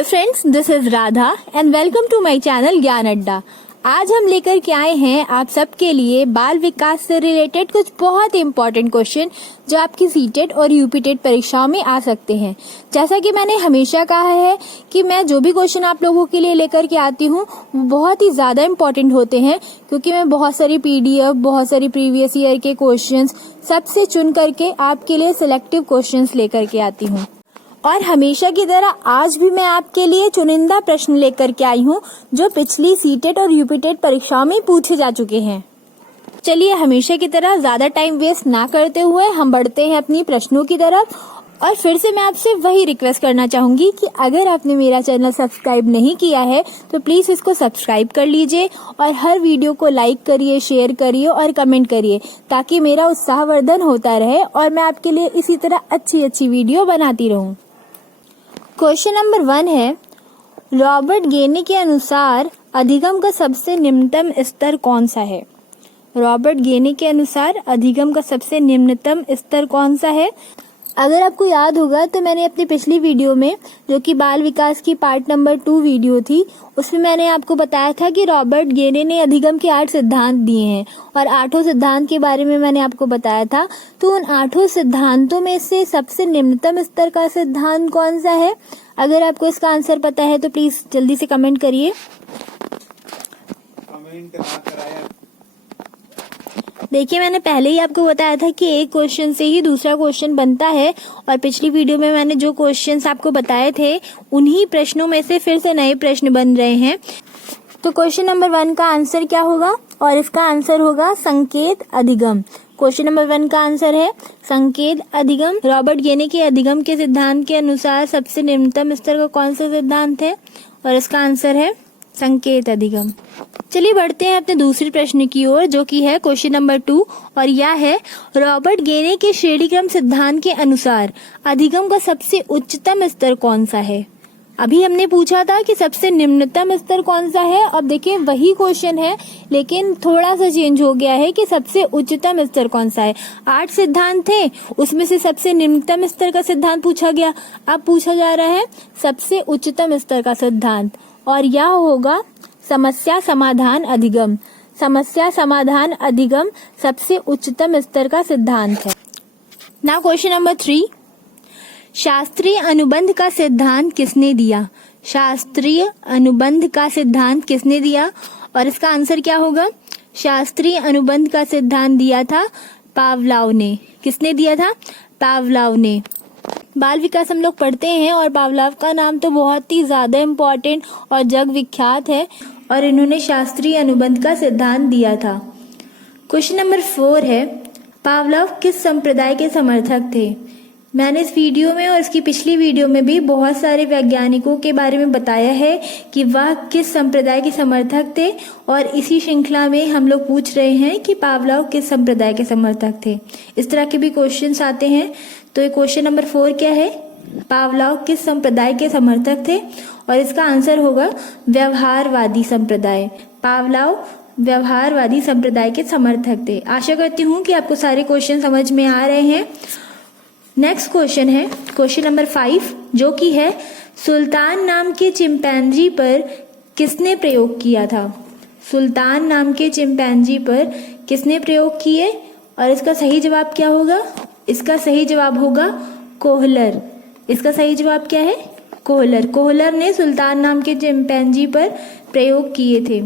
Hello friends, this is Radha and welcome to my channel Gyan Adda. आज हम लेकर के आए हैं आप सबके लिए बाल विकास से रिलेटेड कुछ बहुत ही इम्पोर्टेंट क्वेश्चन जो आपकी सीटेट और यूपीटेट परीक्षाओं में आ सकते हैं। जैसा कि मैंने हमेशा कहा है कि मैं जो भी क्वेश्चन आप लोगों के लिए लेकर के आती हूँ वो बहुत ही ज्यादा इम्पोर्टेंट होते हैं, क्योंकि मैं बहुत सारी पीडीएफ, बहुत सारी प्रीवियस ईयर के क्वेश्चंस सबसे चुन करके आपके लिए सिलेक्टिव क्वेश्चंस लेकर के आती हूँ। और हमेशा की तरह आज भी मैं आपके लिए चुनिंदा प्रश्न लेकर के आई हूँ जो पिछली सीटेट और यूपीटेट परीक्षाओं में पूछे जा चुके हैं। चलिए हमेशा की तरह ज्यादा टाइम वेस्ट ना करते हुए हम बढ़ते हैं अपनी प्रश्नों की तरफ। और फिर से मैं आपसे वही रिक्वेस्ट करना चाहूंगी कि अगर आपने मेरा चैनल सब्सक्राइब नहीं किया है तो प्लीज इसको सब्सक्राइब कर लीजिए और हर वीडियो को लाइक करिए, शेयर करिए और कमेंट करिए, ताकि मेरा उत्साहवर्धन होता रहे और मैं आपके लिए इसी तरह अच्छी अच्छी वीडियो बनाती रहूं। क्वेश्चन नंबर 1 है, रॉबर्ट गेने के अनुसार अधिगम का सबसे निम्नतम स्तर कौन सा है? रॉबर्ट गेने के अनुसार अधिगम का सबसे निम्नतम स्तर कौन सा है? अगर आपको याद होगा तो मैंने अपनी पिछली वीडियो में, जो कि बाल विकास की पार्ट नंबर 2 वीडियो थी, उसमें मैंने आपको बताया था कि रॉबर्ट गेने ने अधिगम के 8 सिद्धांत दिए हैं और 8 सिद्धांत के बारे में मैंने आपको बताया था। तो उन 8 सिद्धांतों में से सबसे निम्नतम स्तर का सिद्धांत कौन सा है? अगर आपको इसका आंसर पता है तो प्लीज जल्दी से कमेंट करिए। देखिए, मैंने पहले ही आपको बताया था कि एक क्वेश्चन से ही दूसरा क्वेश्चन बनता है और पिछली वीडियो में मैंने जो क्वेश्चंस आपको बताए थे उन्हीं प्रश्नों में से फिर से नए प्रश्न बन रहे हैं। तो क्वेश्चन नंबर 1 का आंसर क्या होगा? और इसका आंसर होगा संकेत अधिगम। क्वेश्चन नंबर 1 का आंसर है संकेत अधिगम। रॉबर्ट गेने के अधिगम के सिद्धांत के अनुसार सबसे निम्नतम स्तर का कौन सा सिद्धांत है? और इसका आंसर है संकेत अधिगम। चलिए बढ़ते हैं अपने दूसरे प्रश्न की ओर, जो कि है क्वेश्चन नंबर 2 और यह है, रॉबर्ट गेने के श्रेणीक्रम सिद्धांत के अनुसार अधिगम का सबसे उच्चतम स्तर कौन सा है? अभी हमने पूछा था कि सबसे निम्नतम स्तर कौन सा है। अब देखिए वही क्वेश्चन है लेकिन थोड़ा सा चेंज हो गया है कि सबसे उच्चतम स्तर कौन सा है। 8 सिद्धांत थे, उसमें से सबसे निम्नतम स्तर का सिद्धांत पूछा गया। अब पूछा जा रहा है सबसे उच्चतम स्तर का सिद्धांत, और यह होगा समस्या समाधान अधिगम। समस्या समाधान अधिगम सबसे उच्चतम स्तर का सिद्धांत है। नाउ क्वेश्चन नंबर 3, शास्त्रीय अनुबंध का सिद्धांत किसने दिया? शास्त्रीय अनुबंध का सिद्धांत किसने दिया? और इसका आंसर क्या होगा? शास्त्रीय अनुबंध का सिद्धांत दिया था पावलोव ने। किसने दिया था? पावलोव ने। बाल विकास हम लोग पढ़ते हैं और पावलोव का नाम तो बहुत ही ज्यादा इम्पोर्टेंट और जग विख्यात है और इन्होंने शास्त्रीय अनुबंध का सिद्धांत दिया था। क्वेश्चन नंबर 4 है, पावलोव किस संप्रदाय के समर्थक थे? मैंने इस वीडियो में और इसकी पिछली वीडियो में भी बहुत सारे वैज्ञानिकों के बारे में बताया है कि वह किस संप्रदाय के समर्थक थे, और इसी श्रृंखला में हम लोग पूछ रहे हैं कि पावलोव किस संप्रदाय के समर्थक थे। इस तरह के भी क्वेश्चंस आते हैं। तो ये क्वेश्चन नंबर 4 क्या है? पावलोव किस संप्रदाय के समर्थक थे? और इसका आंसर होगा व्यवहारवादी संप्रदाय। पावलोव व्यवहारवादी संप्रदाय के समर्थक थे। आशा करती हूँ कि आपको सारे क्वेश्चन समझ में आ रहे हैं। नेक्स्ट क्वेश्चन है क्वेश्चन नंबर 5, जो कि है, सुल्तान नाम के चिंपैंजी पर किसने प्रयोग किया था? सुल्तान नाम के चिंपैंजी पर किसने प्रयोग किए? और इसका सही जवाब क्या होगा? इसका सही जवाब होगा कोहलर। इसका सही जवाब क्या है? कोहलर। कोहलर ने सुल्तान नाम के चिंपैंजी पर प्रयोग किए थे।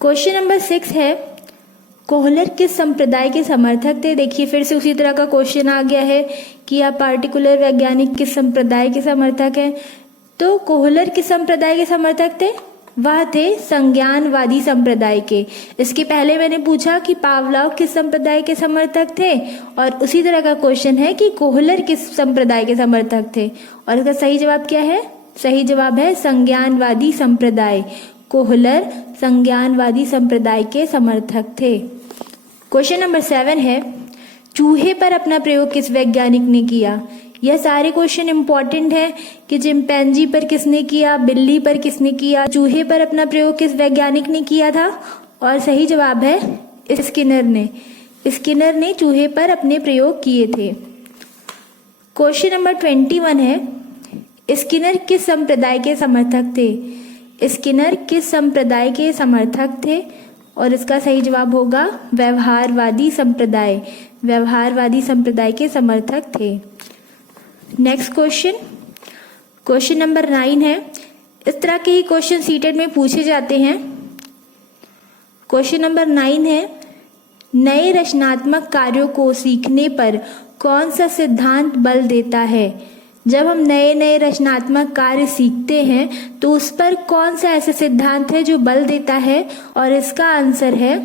क्वेश्चन नंबर 6 है, कोहलर किस संप्रदाय के समर्थक थे? देखिए फिर से उसी तरह का क्वेश्चन आ गया है कि आप पार्टिकुलर वैज्ञानिक किस संप्रदाय के समर्थक हैं। तो कोहलर किस संप्रदाय के समर्थक थे? वह थे संज्ञानवादी संप्रदाय के। इसके पहले मैंने पूछा कि पावलोव किस संप्रदाय के समर्थक थे, और उसी तरह का क्वेश्चन है कि कोहलर किस संप्रदाय के समर्थक थे। और इसका सही जवाब क्या है? सही जवाब है संज्ञानवादी संप्रदाय। कोहलर संज्ञानवादी संप्रदाय के समर्थक थे। क्वेश्चन नंबर 7 है, चूहे पर अपना प्रयोग किस वैज्ञानिक ने किया? यह सारे क्वेश्चन इंपॉर्टेंट है कि चिंपैंजी पर किसने किया, बिल्ली पर किसने किया, चूहे पर अपना प्रयोग किस वैज्ञानिक ने किया था? और सही जवाब है स्किनर ने। स्किनर ने चूहे पर अपने प्रयोग किए थे। क्वेश्चन नंबर 21 है, स्किनर किस संप्रदाय के समर्थक थे? स्किनर किस संप्रदाय के समर्थक थे? और इसका सही जवाब होगा व्यवहारवादी संप्रदाय। व्यवहारवादी संप्रदाय के समर्थक थे। नेक्स्ट क्वेश्चन, क्वेश्चन नंबर 9 है। इस तरह के ही क्वेश्चन सीटेट में पूछे जाते हैं। क्वेश्चन नंबर 9 है, नए रचनात्मक कार्यों को सीखने पर कौन सा सिद्धांत बल देता है? जब हम नए नए रचनात्मक कार्य सीखते हैं तो उस पर कौन सा ऐसा सिद्धांत है जो बल देता है? और इसका आंसर है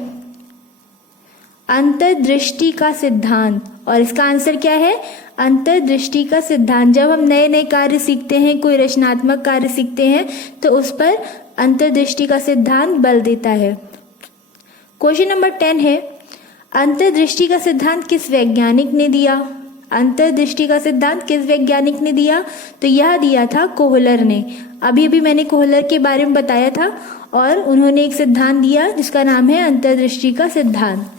अंतर्दृष्टि का सिद्धांत। और इसका आंसर क्या है? अंतर्दृष्टि का सिद्धांत। जब हम नए नए कार्य सीखते हैं, कोई रचनात्मक कार्य सीखते हैं, तो उस पर अंतर्दृष्टि का सिद्धांत बल देता है। क्वेश्चन नंबर 10 है, अंतर्दृष्टि का सिद्धांत किस वैज्ञानिक ने दिया? अंतर्दृष्टि का सिद्धांत किस वैज्ञानिक ने दिया? तो यह दिया था कोहलर ने। अभी अभी मैंने कोहलर के बारे में बताया था और उन्होंने एक सिद्धांत दिया जिसका नाम है अंतर्दृष्टि का सिद्धांत।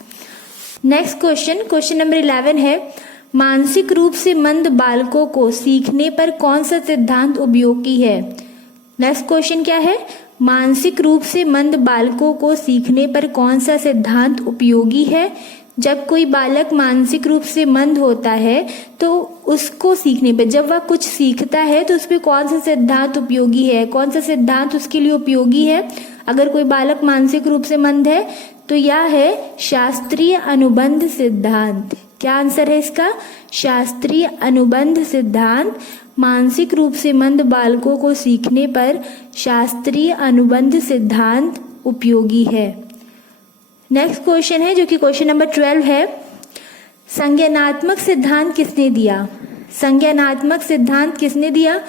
नेक्स्ट क्वेश्चन, क्वेश्चन नंबर 11 है, मानसिक रूप से मंद बालकों को सीखने पर कौन सा सिद्धांत उपयोगी है? नेक्स्ट क्वेश्चन क्या है? मानसिक रूप से मंद बालकों को सीखने पर कौन सा सिद्धांत उपयोगी है? जब कोई बालक मानसिक रूप से मंद होता है तो उसको सीखने पर, जब वह कुछ सीखता है तो उस पर कौन सा सिद्धांत उपयोगी है? कौन सा सिद्धांत उसके लिए उपयोगी है? अगर कोई बालक मानसिक रूप से मंद है तो यह है शास्त्रीय अनुबंध सिद्धांत। क्या आंसर है इसका? शास्त्रीय अनुबंध सिद्धांत। मानसिक रूप से मंद बालकों को सीखने पर शास्त्रीय अनुबंध सिद्धांत उपयोगी है। नेक्स्ट क्वेश्चन है जो कि क्वेश्चन नंबर 12 है, संज्ञानात्मक सिद्धांत किसने दिया? संज्ञानात्मक सिद्धांत किसने दिया?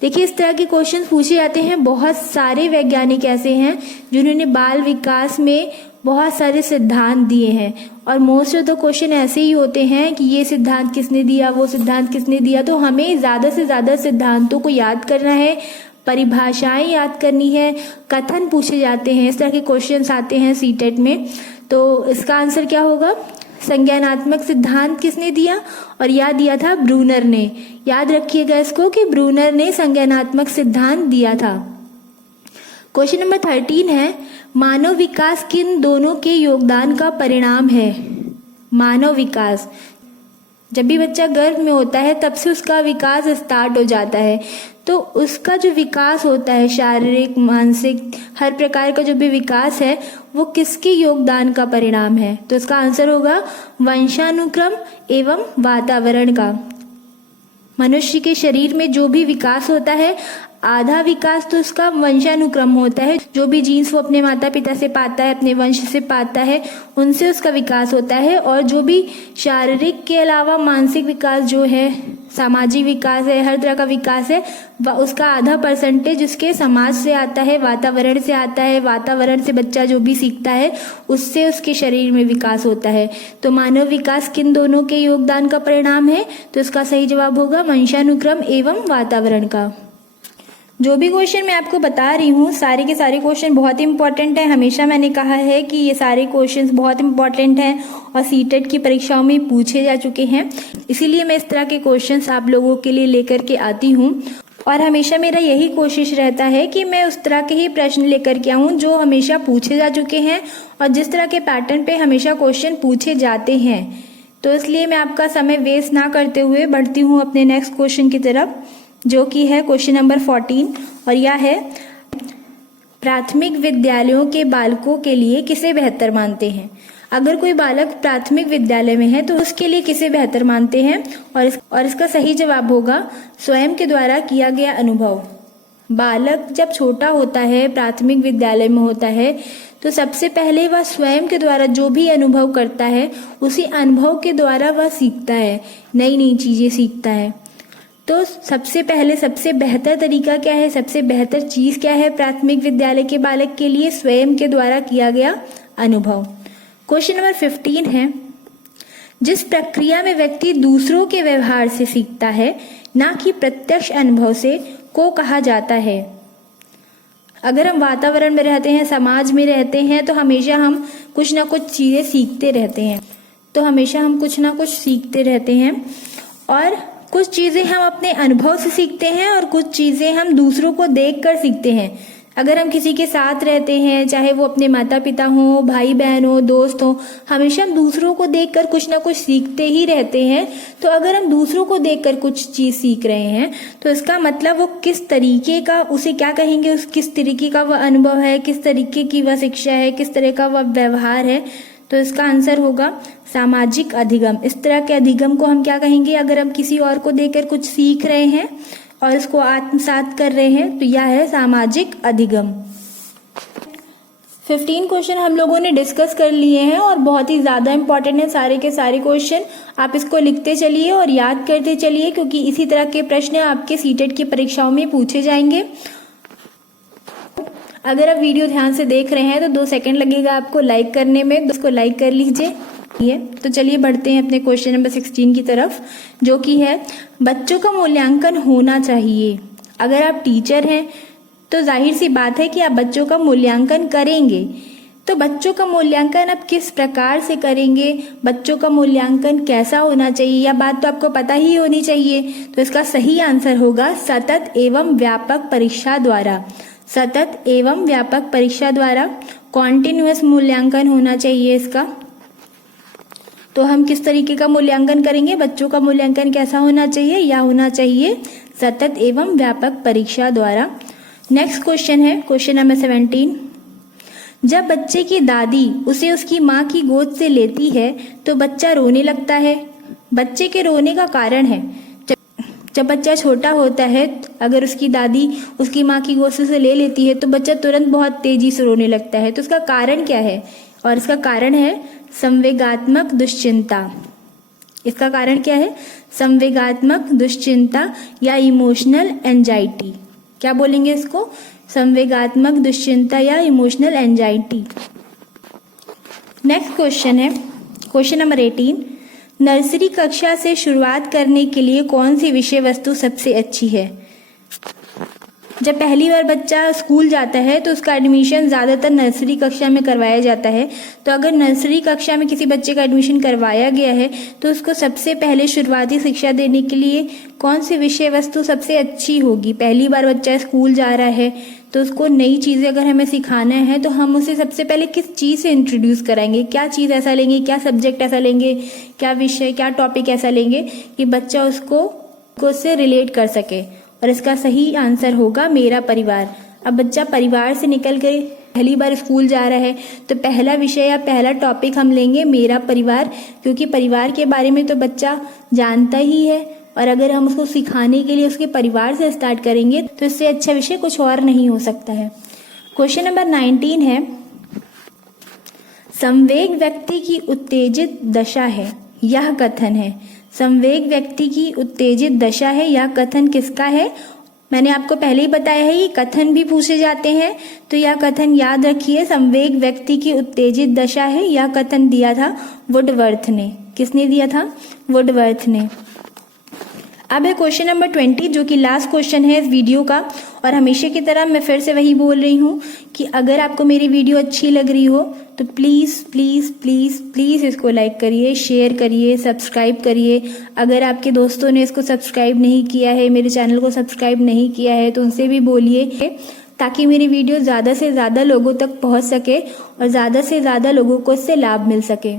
देखिए, इस तरह के क्वेश्चन पूछे जाते हैं। बहुत सारे वैज्ञानिक ऐसे हैं जिन्होंने बाल विकास में बहुत सारे सिद्धांत दिए हैं और मोस्ट ऑफ द क्वेश्चन ऐसे ही होते हैं कि ये सिद्धांत किसने दिया, वो सिद्धांत किसने दिया। तो हमें ज़्यादा से ज़्यादा सिद्धांतों को याद करना है, परिभाषाएं याद करनी है, कथन पूछे जाते हैं, इस तरह के क्वेश्चंस आते हैं सीटेट में। तो इसका आंसर क्या होगा? संज्ञानात्मक सिद्धांत किसने दिया? और यह दिया था ब्रूनर ने। याद रखिएगा इसको कि ब्रूनर ने संज्ञानात्मक सिद्धांत दिया था। क्वेश्चन नंबर 13 है, मानव विकास किन दोनों के योगदान का परिणाम है? मानव विकास, जब भी बच्चा गर्भ में होता है तब से उसका विकास स्टार्ट हो जाता है। तो उसका जो विकास होता है, शारीरिक, मानसिक, हर प्रकार का जो भी विकास है, वो किसके योगदान का परिणाम है? तो इसका आंसर होगा वंशानुक्रम एवं वातावरण का। मनुष्य के शरीर में जो भी विकास होता है, आधा विकास तो उसका वंशानुक्रम होता है। जो भी जीन्स वो अपने माता पिता से पाता है, अपने वंश से पाता है, उनसे उसका विकास होता है। और जो भी शारीरिक के अलावा मानसिक विकास जो है, सामाजिक विकास है, हर तरह का विकास है, उसका आधा परसेंटेज उसके समाज से आता है, वातावरण से आता है। वातावरण से बच्चा जो भी सीखता है उससे उसके शरीर में विकास होता है। तो मानव विकास किन दोनों के योगदान का परिणाम है? तो इसका सही जवाब होगा वंशानुक्रम एवं वातावरण का। जो भी क्वेश्चन मैं आपको बता रही हूँ, सारे के सारे क्वेश्चन बहुत इंपॉर्टेंट है। हमेशा मैंने कहा है कि ये सारे क्वेश्चंस बहुत इंपॉर्टेंट हैं और सीटेट की परीक्षाओं में पूछे जा चुके हैं। इसीलिए मैं इस तरह के क्वेश्चंस आप लोगों के लिए लेकर के आती हूँ और हमेशा मेरा यही कोशिश रहता है कि मैं उस तरह के ही प्रश्न लेकर के आऊँ जो हमेशा पूछे जा चुके हैं और जिस तरह के पैटर्न पे हमेशा क्वेश्चन पूछे जाते हैं। तो इसलिए मैं आपका समय वेस्ट ना करते हुए बढ़ती हूँ अपने नेक्स्ट क्वेश्चन की तरफ, जो कि है क्वेश्चन नंबर 14 और यह है, प्राथमिक विद्यालयों के बालकों के लिए किसे बेहतर मानते हैं? अगर कोई बालक प्राथमिक विद्यालय में है तो उसके लिए किसे बेहतर मानते हैं? और इसका सही जवाब होगा स्वयं के द्वारा किया गया अनुभव। बालक जब छोटा होता है, प्राथमिक विद्यालय में होता है, तो सबसे पहले वह स्वयं के द्वारा जो भी अनुभव करता है, उसी अनुभव के द्वारा वह सीखता है, नई नई चीजें सीखता है। तो सबसे पहले सबसे बेहतर तरीका क्या है, सबसे बेहतर चीज क्या है प्राथमिक विद्यालय के बालक के लिए? स्वयं के द्वारा किया गया अनुभव। क्वेश्चन नंबर 15 है, जिस प्रक्रिया में व्यक्ति दूसरों के व्यवहार से सीखता है, ना कि प्रत्यक्ष अनुभव से, को कहा जाता है? अगर हम वातावरण में रहते हैं, समाज में रहते हैं, तो हमेशा हम कुछ ना कुछ चीजें सीखते रहते हैं। और कुछ चीजें हम अपने अनुभव से सीखते हैं और कुछ चीजें हम दूसरों को देखकर सीखते हैं। अगर हम किसी के साथ रहते हैं, चाहे वो अपने माता पिता हो, भाई बहन हो, दोस्त हो, हमेशा हम दूसरों को देखकर कुछ ना कुछ सीखते ही रहते हैं। तो अगर हम दूसरों को देखकर कुछ चीज सीख रहे हैं तो इसका मतलब वो किस तरीके का, उसे क्या कहेंगे, उस किस तरीके का वह अनुभव है, किस तरीके की वह शिक्षा है, किस तरह का वह व्यवहार है। तो इसका आंसर होगा सामाजिक अधिगम। इस तरह के अधिगम को हम क्या कहेंगे? अगर हम किसी और को देखकर कुछ सीख रहे हैं और इसको आत्मसात कर रहे हैं तो यह है सामाजिक अधिगम। 15 क्वेश्चन हम लोगों ने डिस्कस कर लिए हैं और बहुत ही ज्यादा इंपॉर्टेंट है सारे के सारे क्वेश्चन। आप इसको लिखते चलिए और याद करते चलिए, क्योंकि इसी तरह के प्रश्न आपके सीटेट की परीक्षाओं में पूछे जाएंगे। अगर आप वीडियो ध्यान से देख रहे हैं तो 2 सेकंड लगेगा आपको लाइक करने में, उसको लाइक कर लीजिए। तो चलिए बढ़ते हैं अपने क्वेश्चन नंबर 16 की तरफ, जो कि है बच्चों का मूल्यांकन होना चाहिए। अगर आप टीचर हैं तो जाहिर सी बात है कि आप बच्चों का मूल्यांकन करेंगे। तो बच्चों का मूल्यांकन आप किस प्रकार से करेंगे, बच्चों का मूल्यांकन कैसा होना चाहिए, यह बात तो आपको पता ही होनी चाहिए। तो इसका सही आंसर होगा सतत एवं व्यापक परीक्षा द्वारा। सतत एवं व्यापक परीक्षा द्वारा कॉन्टिन्यूअस मूल्यांकन होना चाहिए इसका। तो हम किस तरीके का मूल्यांकन करेंगे, बच्चों का मूल्यांकन कैसा होना चाहिए? या होना चाहिए सतत एवं व्यापक परीक्षा द्वारा। नेक्स्ट क्वेश्चन है क्वेश्चन नंबर 17। जब बच्चे की दादी उसे उसकी माँ की गोद से लेती है तो बच्चा रोने लगता है। बच्चे के रोने का कारण है, जब बच्चा छोटा होता है अगर उसकी दादी उसकी माँ की गोद से ले लेती है तो बच्चा तुरंत बहुत तेजी से रोने लगता है। तो इसका कारण क्या है? और इसका कारण है संवेगात्मक दुश्चिंता। इसका कारण क्या है? संवेगात्मक दुश्चिंता या इमोशनल एंजाइटी। क्या बोलेंगे इसको? संवेगात्मक दुश्चिंता या इमोशनल एंजाइटी। नेक्स्ट क्वेश्चन है क्वेश्चन नंबर 18। नर्सरी कक्षा से शुरुआत करने के लिए कौन सी विषय वस्तु सबसे अच्छी है? जब पहली बार बच्चा स्कूल जाता है तो उसका एडमिशन ज़्यादातर नर्सरी कक्षा में करवाया जाता है। तो अगर नर्सरी कक्षा में किसी बच्चे का एडमिशन करवाया गया है तो उसको सबसे पहले शुरुआती शिक्षा देने के लिए कौन सी विषय वस्तु सबसे अच्छी होगी? पहली बार बच्चा स्कूल जा रहा है तो उसको नई चीज़ें अगर हमें सिखाना है तो हम उसे सबसे पहले किस चीज़ से इंट्रोड्यूस कराएंगे? क्या चीज़ ऐसा लेंगे, क्या सब्जेक्ट ऐसा लेंगे, क्या विषय, क्या टॉपिक ऐसा लेंगे कि बच्चा उसको से रिलेट कर सके? और इसका सही आंसर होगा मेरा परिवार। अब बच्चा परिवार से निकल कर पहली बार स्कूल जा रहा है तो पहला विषय या पहला टॉपिक हम लेंगे मेरा परिवार, क्योंकि परिवार के बारे में तो बच्चा जानता ही है। और अगर हम उसको सिखाने के लिए उसके परिवार से स्टार्ट करेंगे तो इससे अच्छा विषय कुछ और नहीं हो सकता है। क्वेश्चन नंबर 19 है संवेग व्यक्ति की उत्तेजित दशा है, यह कथन है। संवेग व्यक्ति की उत्तेजित दशा है, यह कथन किसका है? मैंने आपको पहले ही बताया है ये कथन भी पूछे जाते हैं, तो यह कथन याद रखिए। संवेग व्यक्ति की उत्तेजित दशा है, यह कथन दिया था वुडवर्थ ने। किसने दिया था? वुडवर्थ ने। अब है क्वेश्चन नंबर 20, जो कि लास्ट क्वेश्चन है इस वीडियो का। और हमेशा की तरह मैं फिर से वही बोल रही हूँ कि अगर आपको मेरी वीडियो अच्छी लग रही हो तो प्लीज़ प्लीज़ प्लीज़ प्लीज़ इसको लाइक करिए, शेयर करिए, सब्सक्राइब करिए। अगर आपके दोस्तों ने इसको सब्सक्राइब नहीं किया है, मेरे चैनल को सब्सक्राइब नहीं किया है, तो उनसे भी बोलिए ताकि मेरी वीडियो ज़्यादा से ज़्यादा लोगों तक पहुँच सके और ज़्यादा से ज़्यादा लोगों को इससे लाभ मिल सके।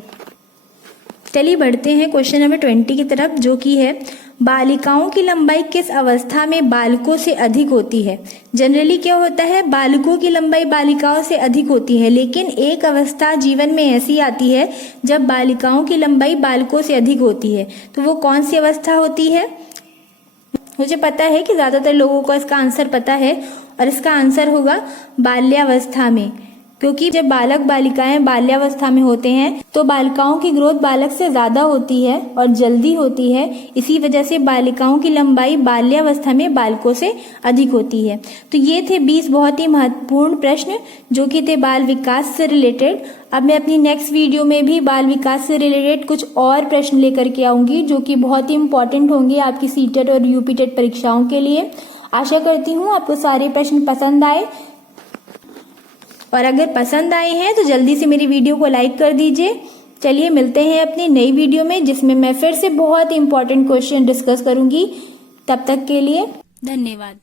चलिए बढ़ते हैं क्वेश्चन नंबर 20 की तरफ, जो कि है बालिकाओं की लंबाई किस अवस्था में बालकों से अधिक होती है? जनरली क्या होता है, बालकों की लंबाई बालिकाओं से अधिक होती है, लेकिन एक अवस्था जीवन में ऐसी आती है जब बालिकाओं की लंबाई बालकों से अधिक होती है। तो वो कौन सी अवस्था होती है? मुझे पता है कि ज़्यादातर लोगों को इसका आंसर पता है और इसका आंसर होगा बाल्यावस्था में, क्योंकि जब बालक बालिकाएं बाल्यावस्था में होते हैं तो बालिकाओं की ग्रोथ बालक से ज़्यादा होती है और जल्दी होती है। इसी वजह से बालिकाओं की लंबाई बाल्यावस्था में बालकों से अधिक होती है। तो ये थे 20 बहुत ही महत्वपूर्ण प्रश्न जो कि थे बाल विकास से रिलेटेड। अब मैं अपनी नेक्स्ट वीडियो में भी बाल विकास से रिलेटेड कुछ और प्रश्न लेकर के आऊँगी जो कि बहुत ही इंपॉर्टेंट होंगे आपकी सीटेट और यूपीटेट परीक्षाओं के लिए। आशा करती हूँ आपको सारे प्रश्न पसंद आए, और अगर पसंद आए हैं तो जल्दी से मेरी वीडियो को लाइक कर दीजिए, चलिए मिलते हैं अपनी नई वीडियो में, जिसमें मैं फिर से बहुत इंपॉर्टेंट क्वेश्चन डिस्कस करूंगी। तब तक के लिए धन्यवाद।